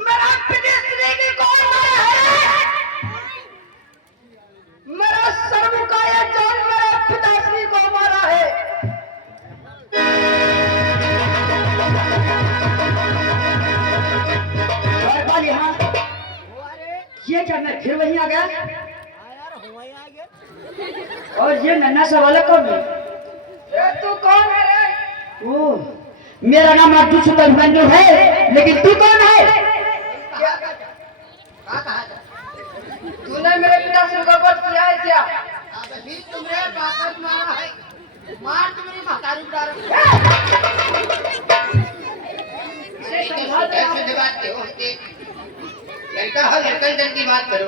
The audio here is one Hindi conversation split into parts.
मेरा पिताश्री की कौन मारा है? मेरा सर्व का ये जान मेरा पिताश्री को मारा है। यहाँ ये क्या मैं फिर वहीं आ गया? और ये नन्हा सा वाला कौन है? तू कौन है रे? ओह, मेरा नाम अब्दुल सुब्रमण्यम है, लेकिन तू कौन है? तूने मेरे पिता से गलत किया है क्या? अभी तुमने बात मारा है, मार तुम्हारी महतारी उड़ा रहा है। लड़का हो लड़का इधर की बात करो।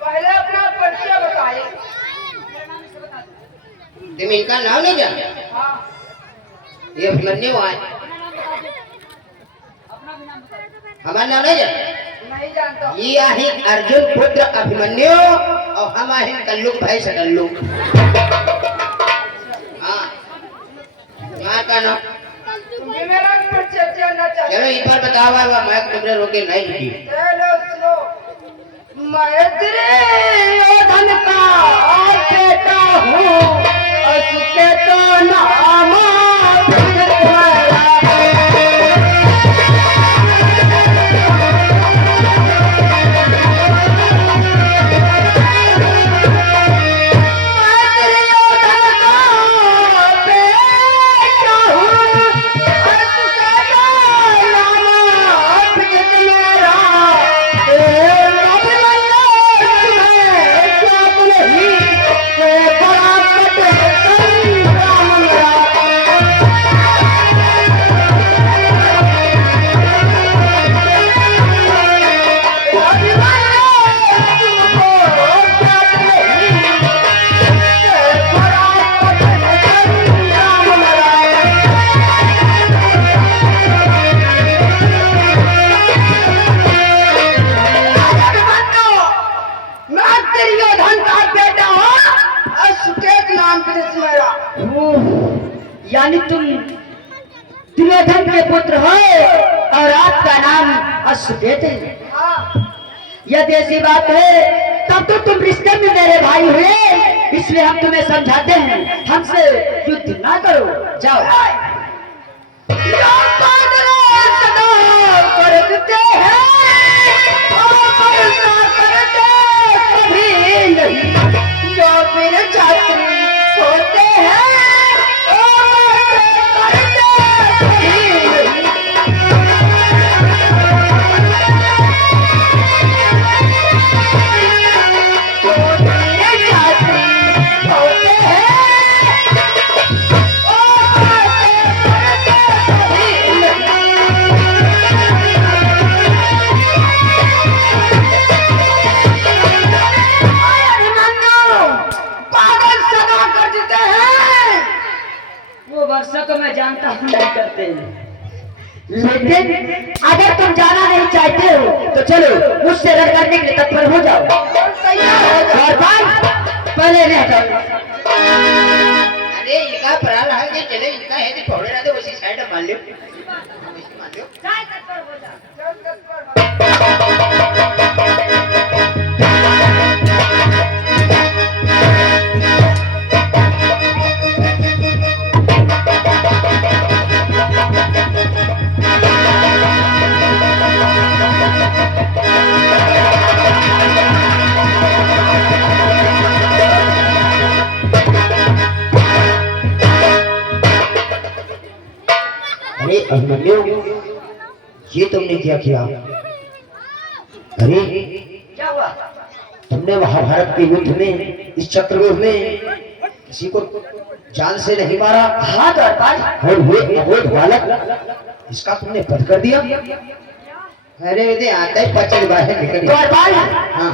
पहले अपना परिचय बताइए। तुम इनका नाम नहीं जानते? हाँ। ये अभिमन्यु है। हमारा नाम नहीं जानते? नहीं जानता। ये आहे अर्जुन पुत्र अभिमन्यु और हम आहे कल्लुक भाई सकल्लुक। हाँ। यहाँ का नाम? मेरा परिचय जानना चाहिए। चलो एक बार बताओ मैं तुमने रोके नहीं दी। चलो सुनो। मैं तेरे योधन का बेटा हूँ, उसके तो नाम यानी तुम दुर्योधन के पुत्र हो और आपका नाम अश्वत्थ है। यदि ऐसी बात है तब तो तुम रिश्ते में मेरे भाई हुए, इसलिए हम तुम्हें समझाते हैं, हमसे युद्ध ना करो, जाओ। करते हैं जो मेरे छात्र होते हैं तो मैं जानता हूँ नहीं करते हैं, लेकिन अगर तुम जाना नहीं चाहते हो तो चलो मुझसे रन करने के लिए तत्पर हो जाओ। और पहले नहीं जाओ। अरे इनका पराल है कि चले इनका है कि पौड़े ना दे उसी साइड मान लो, मान लो। तत्पर हो जाओ। अभिमन्यु, ये तुमने क्या किया? अरे क्या हुआ? तुमने महाभारत के युद्ध में इस चक्रव्यूह में किसी को जान से नहीं मारा। हाँ और ये अबोध बालक इसका तुमने वध कर दिया। अरे वे आता ही पचल बाहर निकल गया। हाँ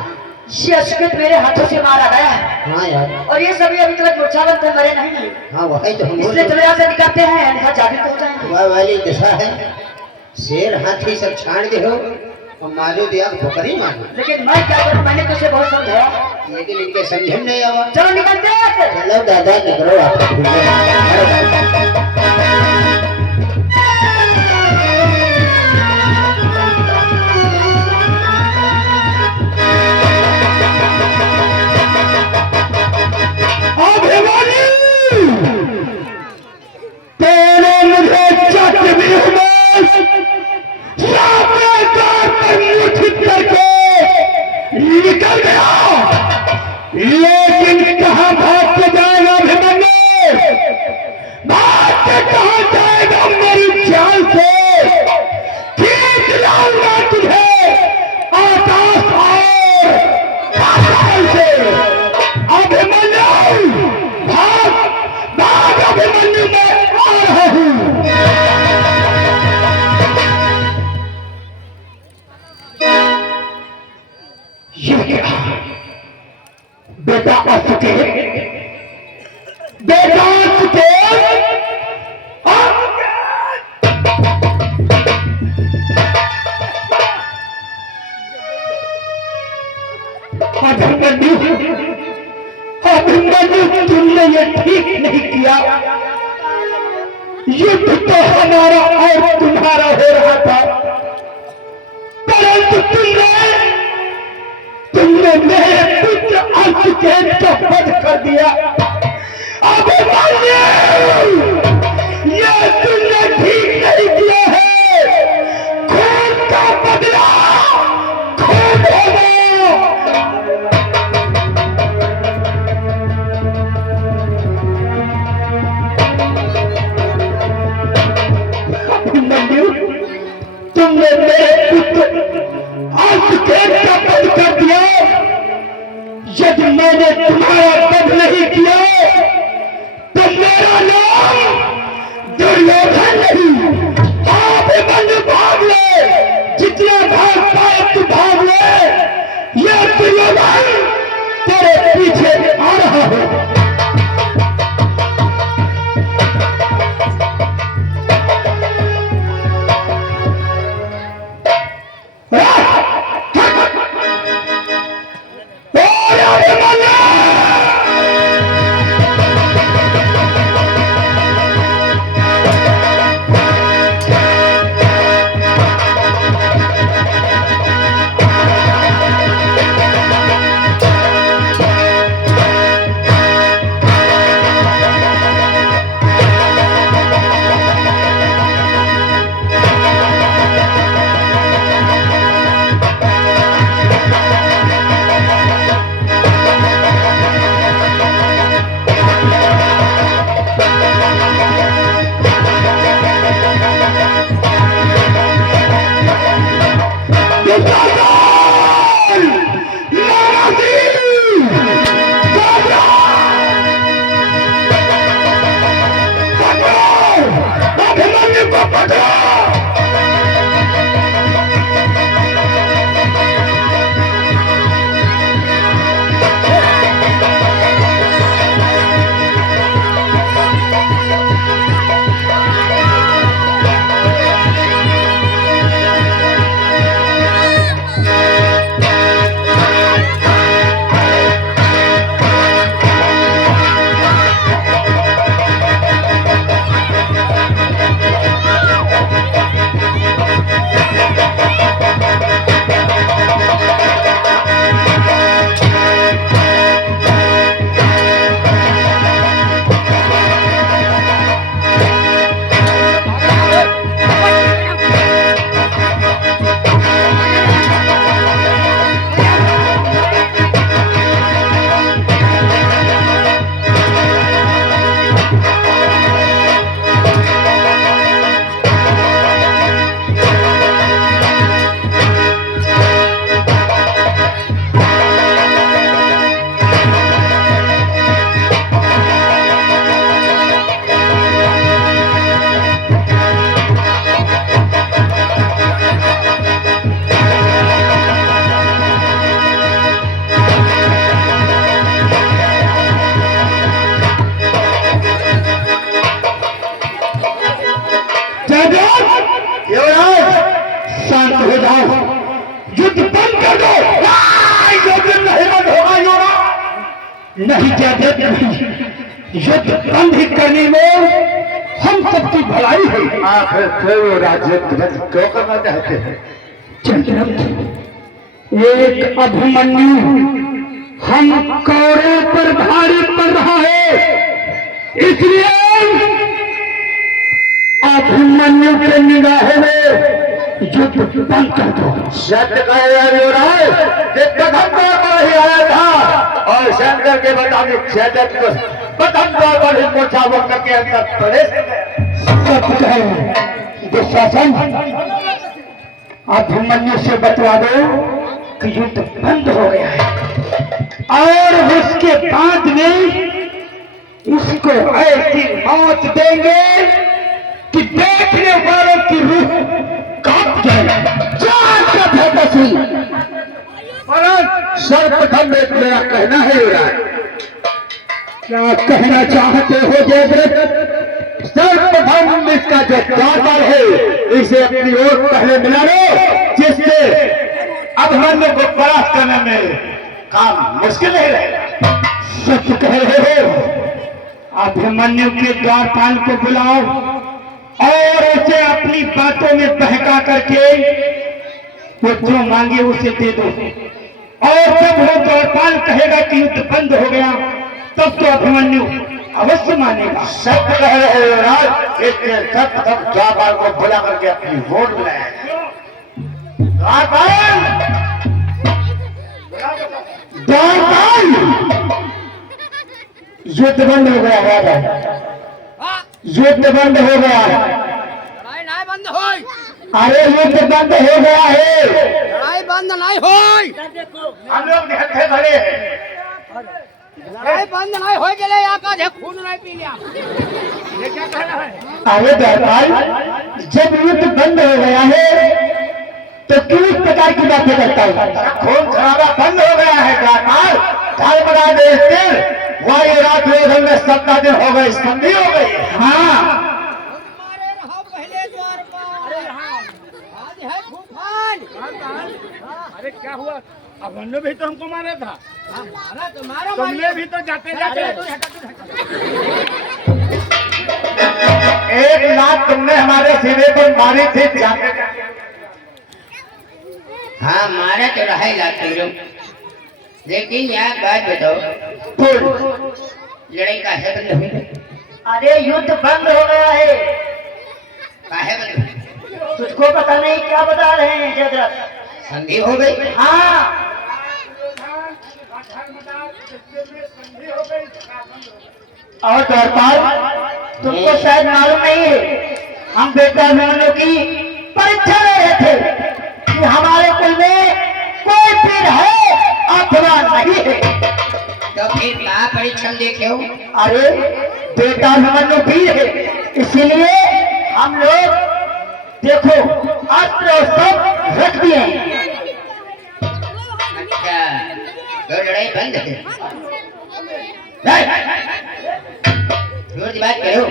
ये अश्वत्थ मेरे हाथों से मारा गया है। हाँ यार, और ये सभी अभी तक मूर्छावन थे, मरे नहीं। हाँ वही तो, इसलिए चलो यहाँ से निकलते हैं, अन्यथा जागृत हो जाएंगे। वह वाली दशा है, शेर हाथी सब छाड़ दे हो और मारो दिया ठोकरी मारो। लेकिन मैं क्या करूं, मैंने तुझे बहुत समझाया लेकिन इनके समझ नहीं आवा। चलो निकलते हैं। चलो दादा निकलो आप। मैं कहां जाएगा मेरी जान से, खींच लाऊंगा तुझे आकाश और पाताल से। अभिमन्यु भाग भाग, अभिमन्यु मैं आ रहा हूं। ये क्या बेटा असुके, बेटा असुके, अभिमन्यु, अभिमन्यु तुमने ये ठीक नहीं किया। युद्ध तो हमारा और तुम्हारा हो रहा था, परंतु तुमने मेरे पुत्र असुके को वध कर दिया। अभिमन्यु, ये तुमने ठीक नहीं किया है। खून का बदला खून होगा। अभिमन्यु, तुमने मेरे पुत्र असुके का वध कर दिया। यदि मैंने तुम्हारा वध नहीं किया तो मेरा नाम दुर्योधन नहीं। अभिमन्यु भाग ले, जितना भाग पाए तू भाग ले। यह दुर्योधन तेरे पीछे आ रहा है। शांत हो जाओ, युद्ध बंद कर दो। नहीं जाते, युद्ध बंद ही करने में हम सबकी भलाई है। आखिर फिर राज्य क्यों करना चाहते हैं? एक अभिमन्यु हम कौरव पर भारी पड़ रहा है, इसलिए अभिमन्यु के निगाह में युद्ध बंद कर दो। सत्य का जब तक हमको ही आया था और शंकर के मुताबिक बदन द्वापर ही मोचावर करके अंदर प्रवेश सब कहे दुशासन अभिमन्यु से बतला दो कि युद्ध बंद हो गया है और उसके बाद में इसको ऐसी मौत देंगे कि देखने वालों की रूह कांप जाए। सर्वप्रथम एक मेरा कहना है युवराज, क्या कहना चाहते हो जयद्रथ? सर्वप्रथम इसका जो द्वापर है इसे अपनी ओर पहले मिला लो, जिससे अभिमन्यु को परास्त करने में काम मुश्किल नहीं रहेगा। सच कह रहे हो। अभिमन्यु के द्वारपाल को बुलाओ और उसे अपनी बातों में बहका करके वो जो मांगे उसे दे दो, और जब वो द्वारपाल कहेगा कि युद्ध बंद हो गया तब तो अभिमन्यु अवश्य मानेगा। सब कह रहे हो युवराज, इसने सर्वप्रथम द्वापर को बुला करके अपनी वोट बुलाया। द्वारपाल युद्ध बंद हो गया राजा, युद्ध बंद हो गया। लड़ाई बंद होई, अरे युद्ध बंद हो गया है, लड़ाई बंद नहीं होई, हम लोग निहत्थे खड़े हैं। लड़ाई बंद नहीं होई गेले, आका दे खून नहीं पी लिया। ये क्या कहना है? अरे द्वारपाल जब युद्ध बंद हो गया है तो क्यों इस प्रकार की बातें करता है? खून खराबा बंद हो गया है द्वारपाल, धर्मराज ने स्थिर वायुराज योधन में 17 दिन हो गए, संधि हो गई। हाँ मारे रहो पहले द्वार पर। अरे हाँ, आज है तूफान। अरे क्या हुआ? अभिमन्यु भी तो हमको मारा था, मारा तो मारो, तुमने भी तो जाते जाते 1 लाख तुमने हमारे सिरे पर मारी थी जाते जाते। हाँ मारा तो रहेगा तुम लोग, लेकिन यहाँ बात बताओ, लड़ाई का है बंद हुई? अरे युद्ध बंद हो गया है। काहे बंद हुई? तुझको पता नहीं क्या बता रहे हैं जयद्रथ? संधि हो गई? हाँ और द्वारपाल तुमको शायद मालूम नहीं है, हम बेटा अभिमन्यु की परीक्षा ले रहे थे कि हमारे कुल में कोई पीर है अथवा नहीं है। तो फिर कहाँ परीक्षण देखे हो? अरे बेटा अभिमन्यु वीर है, इसीलिए हम लोग देखो अस्त्र और सब रख दिए हैं। अच्छा, तो लड़ाई बंद है। रोज बात करो।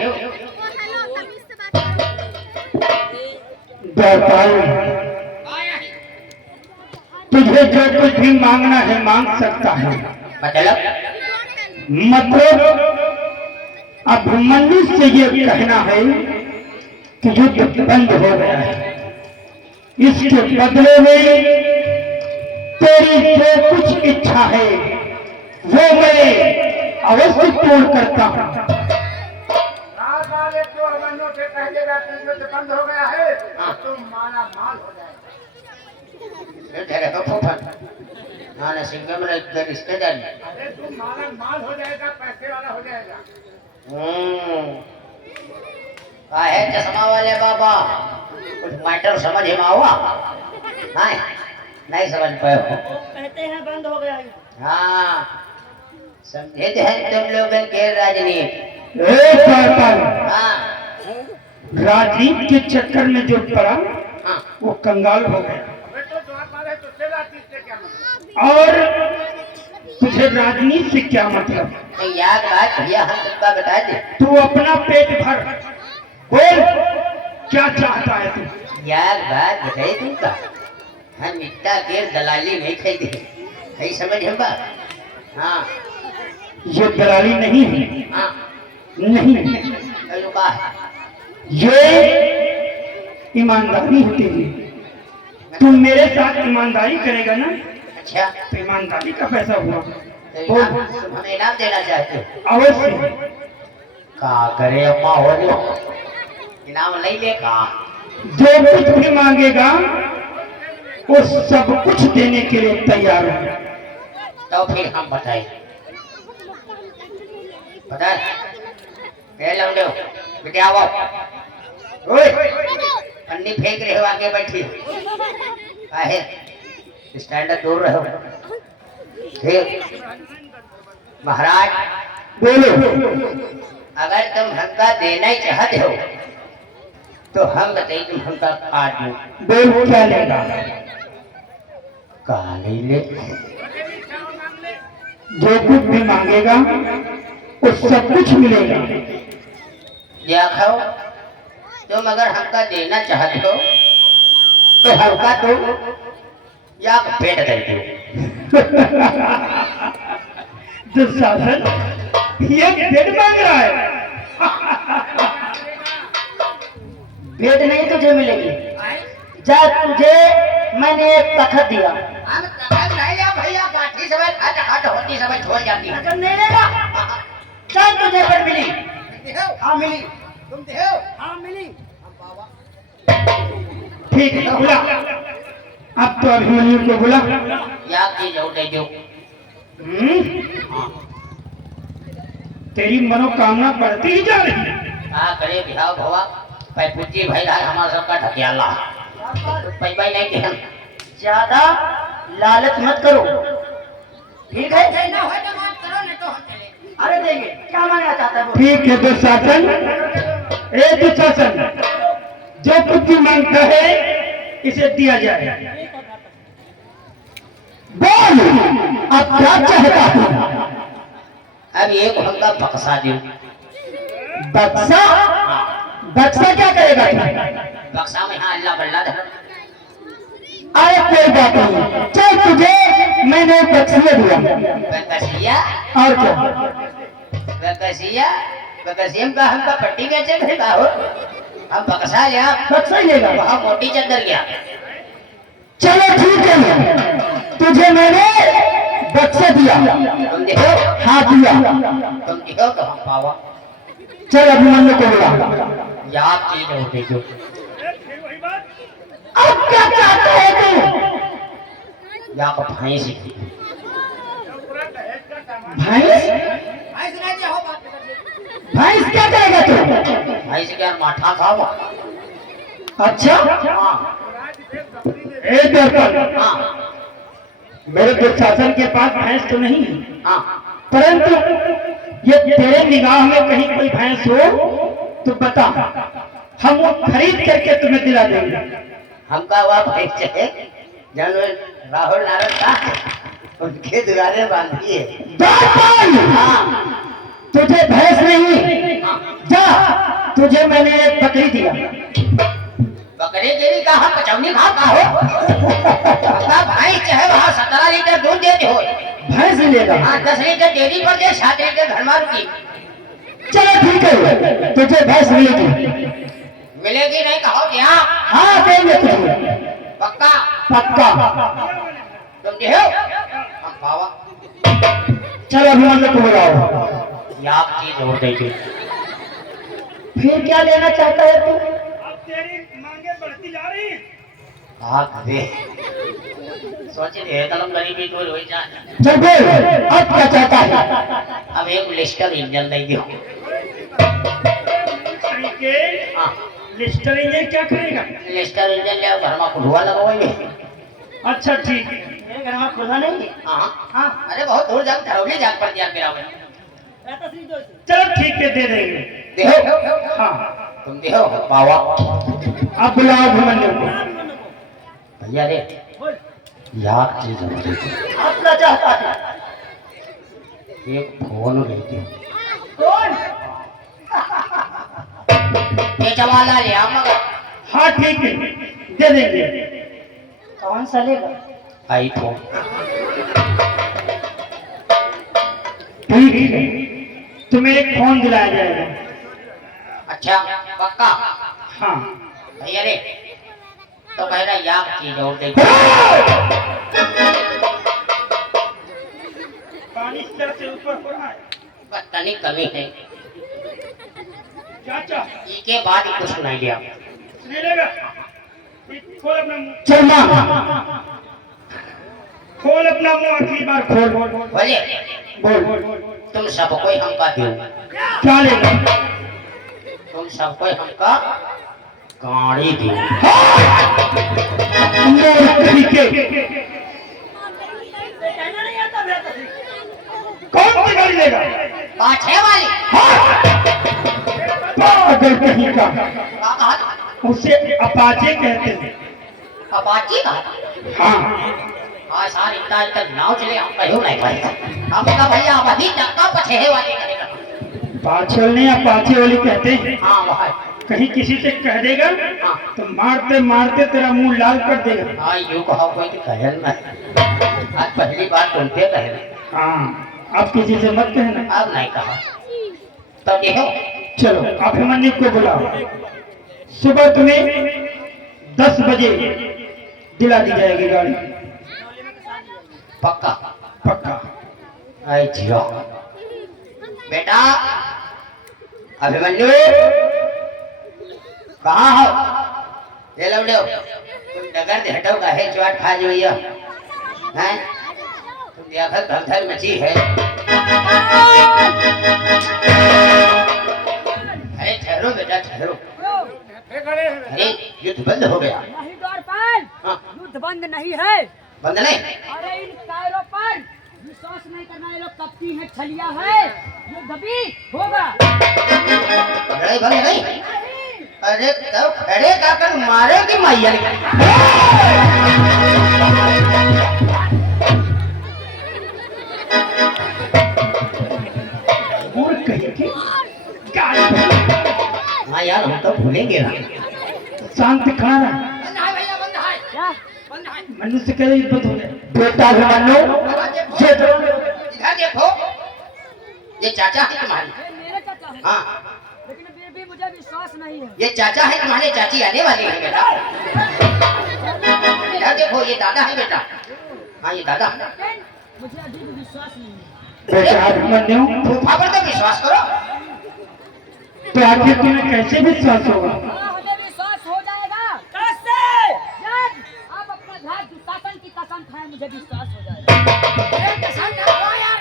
द्वारपाल तुझे जो कुछ भी मांगना है मांग सकता है। मतलब अभिमन्यु से ये कहना है कि युद्ध बंद हो गया है, इसके बदले में तेरी जो कुछ इच्छा है वो मैं अवश्य पूर्ण करता हूँ। तो अभिमन्यु से कह देगा कि युद्ध बंद हो गया है, तुम माला माल हो जाएगा। रिश्तेदार अरे तुम माला माल हो जाएगा, पैसे वाला हो जाएगा। है चश्मा वाले बाबा, कुछ मैटर समझ में हुआ? नहीं नहीं समझ पाए हो? कहते हैं बंद हो गया है। हाँ समझे हैं तुम लोग के राजनीति। हाँ राजनीति के चक्कर में जो पड़ा हाँ वो कंगाल हो गया। अबे तो द्वारपाल है, तुझसे राजनीति से क्या मतलब? और तुझे राजनीति से क्या मतलब? तो याद बात भैया हम सबका बता दे। तू अपना पेट भर, बोल क्या चाहता है तू? याद बात बताई तुमका, हम इतना देर दलाली नहीं खाई दे, सही समझ हम बात? हाँ ये दलाली नहीं है, हाँ नहीं चलो का ये ईमानदारी होती है। तू मेरे साथ ईमानदारी करेगा ना अच्छा, तो ईमानदारी का पैसा हुआ। तो इनाम तुम हमें इनाम देना चाहते हो? अवश्य। का करे अम्मा हो जो इनाम नहीं लेगा। जो कुछ भी मांगेगा वो सब कुछ देने के लिए तैयार है। तो फिर हम बताए पता है ये लौंडे हो बेटे आओ ओए पन्नी फेंक रहे हो आगे बैठी आहे स्टैंड दूर रहो ठीक महाराज बोलो। अगर तुम हमका देना ही चाहते हो तो हम बताइए तुम हमका काट दो बोल क्या लेगा? काले ले जो कुछ भी मांगेगा वो सब कुछ मिलेगा। या खाओ तुम अगर हमका देना चाहते हो तो हमका दो या पेट कर दो दुशासन ये भेद मांग रहा है। भेद नहीं तुझे मिलेगी। जा तुझे मैंने एक तखत दिया। हम तखत नहीं लिया भैया गाठी समय खट खट होती समय छोड़ जाती है तखत नहीं लेगा। चल तुझे पर मिली। हाँ मिली। तुम दे हाँ मिली। ठीक है बुला। अब तो अभिमन्यु को बुला। या की जाओ दे दो तेरी मनोकामना बढ़ती ही जा रही है। का करे बिहाव भवा पैपुची भाई रहा हमारा सबका ढकियाला तो पैसा नहीं दे हम ज्यादा लालच मत करो। ठीक है। अरे देंगे क्या मांगना चाहता है वो? ठीक है दुशासन। ए दुशासन जो कुछ भी मांगता है इसे दिया जाए। बोल अब क्या चाहता है? अब एक हमका बक्सा दो बक्सा? बक्सा क्या करेगा? बक्सा में हाँ अल्लाह बल्ला था अरे कोई बात नहीं, चल तुझे मैंने बक्सिया दिया बकसिया और क्या? बकसिया का हमका पट्टी बेचे थे का हो हम बक्सा लिया बक्सा ही लेगा। वहाँ मोटी चद्दर गया चलो ठीक है, तुझे मैंने बक्सा दिया। तुम देखो हाँ दिया। तुम देखो तो हम पावा चल अभिमन्यु को बुला। याद चीज हो गई जो अब क्या चाहता है तू? या को भैंस भैंस? भैंस क्या करेगा तू? भैंस क्या माठा खाओ अच्छा हाँ ए दर्पण, हाँ मेरे दुशासन के पास भैंस तो नहीं है, हाँ परंतु ये तेरे निगाह में कहीं कोई भैंस हो तो बता, हम वो खरीद करके तुम्हें दिला देंगे। हमका वह भैंस है जन राहुल नारद था उनके दुआरे बांधी है दर्पण, हाँ तुझे भैंस नहीं, जा तुझे मैंने एक बकरी दिया। बकरे देवी का हम कचौनी खा का हो हमका भैंस चाहे वहाँ 17 लीटर दूध देते हो भैंस ही लेगा। हाँ 10 लीटर डेयरी पर दे 7 लीटर घर मारू की चलो ठीक है, तुझे भैंस मिलेगी। मिलेगी नहीं कहो जी हाँ हाँ देंगे तुझे पक्का पक्का। तुम जो हो हम पावा चलो अभिमन्यु को बुलाओ। याद चीज हो गई फिर क्या लेना चाहता है तू? हाँ करे सोच रहे कलम गरीबी दूर हो जाए चल बोल अब क्या चाहता है? अब एक लिस्टर इंजन दे दो हाँ लिस्टर इंजन क्या करेगा? लिस्टर इंजन ले घर में खुलवा लगवाएंगे अच्छा ठीक है, मेरे घर में खुदा नहीं है। हाँ हाँ अरे बहुत दूर जाग धरौली जाग पर दिया गिरावे चलो ठीक है दे देंगे। देखो हाँ तुम देखो पावा अब बुलाओ अभिमन्यु को। भैया रे याद चीज हो गई अब क्या चाहता है? एक फोन लेते कौन? ये जवाला ले आ मगर हाँ ठीक है दे देंगे। कौन सा लेगा? आईफोन ठीक है, तुम्हें एक फोन दिलाया जाएगा। अच्छा पक्का हाँ भैया रे तो कह रहा याद चीज हो गई पानी स्तर से ऊपर हो रहा है। बस तनी कमी है चाचा इसके बाद ही कुछ नहीं लिया नहीं लेगा। खोल अपना मुंह। चल मां खोल अपना मुंह आखिरी बार खोल। बोले बोल। तुम सबको हमका दो, क्या लेगा? तुम सबको हमका गाड़ी दो। कौन सी गाड़ी लेगा? पाछे वाली। पागल कहीं का, का कहा? उसे अपाचे कहते हैं। अपाची का? हाँ हाँ सारी इतना तक नाव चले हम कहीं नहीं पाए। हमका भैया वही टक्का पछे वाली करेगा। पाछल नहीं अपाचे वाली कहते हैं। हाँ वह कहीं किसी से कह देगा हाँ तो मारते मारते तेरा मुंह लाल कर देगा। हाँ यूं कहो कोई तो कहल ना। आज पहली बार तुमसे कहल, हाँ अब किसी से मत कहना। अब नहीं कहा। तो देखो चलो अभिमन्यु को बुलाओ, सुबह तुम्हें 10 बजे दिला दी जाएगी गाड़ी। पक्का? पक्का। आई जियो बेटा। अभिमन्यु कहाँ हो? ये लौड़े तुम डगर दे हटाओ का है चवाट खा जो ये हैं? तुम देखो धर मची है। अरे ठहरो बेटा ठहरो। अरे युद्ध बंद हो गया। नहीं द्वारपाल, हाँ युद्ध बंद नहीं है। बंद नहीं? अरे इन कायरों पर विश्वास नहीं करना, ये लोग कपटी है, छलिया है। युद्ध भी होगा। अरे बंद नहीं? अरे तो खड़े काकर मारे की मैया और कहीं के गाड़ी हाँ यार हम तो भूलेंगे ना। शांत खड़ा रहा। क्या? मनुष्य के लिए युद्ध हो गया। बेटा अभिमन्यु ये दो इधर देखो, ये चाचा है तुम्हारी। ये मेरे चाचा है, हाँ लेकिन फिर भी मुझे विश्वास नहीं है। ये चाचा है तुम्हारे, चाची आने वाली है बेटा। इधर देखो ये दादा है बेटा। हाँ ये दादा। लेकिन मुझे अभी भी विश्वास नहीं है। बेटा अभिमन्यु फूफा पर तो विश्वास करो। तो आखिर तुम्हें कैसे विश्वास होगा? हाँ, हमें विश्वास हो जाएगा। कैसे? जब आप अपना घर दुशासन की कसम खाएं, मुझे विश्वास हो जाएगा। कसम खाओ यार।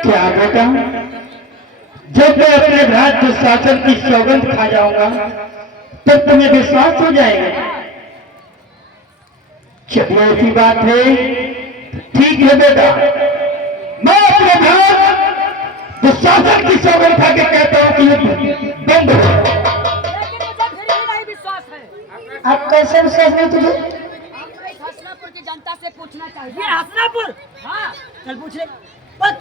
क्या बेटा, जब मैं अपने भ्रात दुशासन की सौगंध खा जाऊंगा तो तुम्हें विश्वास हो जाएगा। चलिए ऐसी बात है, ठीक है बेटा, मैं अपने भ्रात दुशासन की सौगंध खा के कहता हूँ कि युद्ध बंद हो। लेकिन मुझे फिर भी नहीं विश्वास है। अब कैसे विश्वास नहीं तुझे? आपको इस हसनापुर की जनता से पूछना चाहिए। ये हसनापुर? हाँ, चल पूछ ले। बस।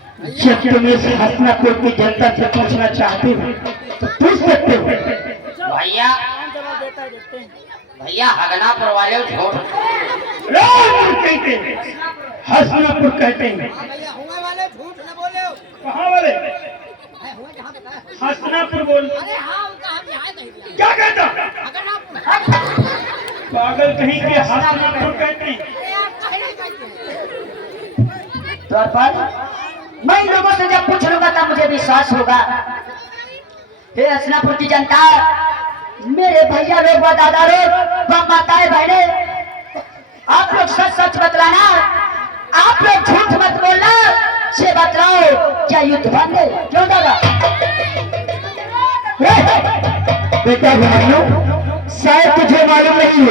जब तुम इस हसनापुर की जनता से पूछना चाहते हो तो पूछ सकते हो। भैया कौन जवाब देता है, देखते हैं। भैया हगनापुर वाले झूठ। रामपुर कहते हैं, हसनापुर कहते हैं। भैया हुए वाले झूठ न बोले। कहाँ वाले? हुए जहाँ बताया। हसनापुर बोल। अरे हाँ, उनका हम यहाँ नहीं दिया। क्या कहता? हसनापुर। पागल कहीं के हसनापुर कहते हैं। अरे आप कहीं नहीं कहते। द्वारपाल, मैं इन लोगों से जब पूछ लूंगा तब मुझे विश्वास होगा। हे हसनापुर की जनता, मेरे भैया लोग व दादा लोग व माताएं बहने, आप लोग सच सच बतलाना, आप लोग झूठ मत बोलना। से बतलाओ क्या युद्ध बंद है? क्यों दादा? बेटा अभिमन्यु, शायद तुझे मालूम नहीं है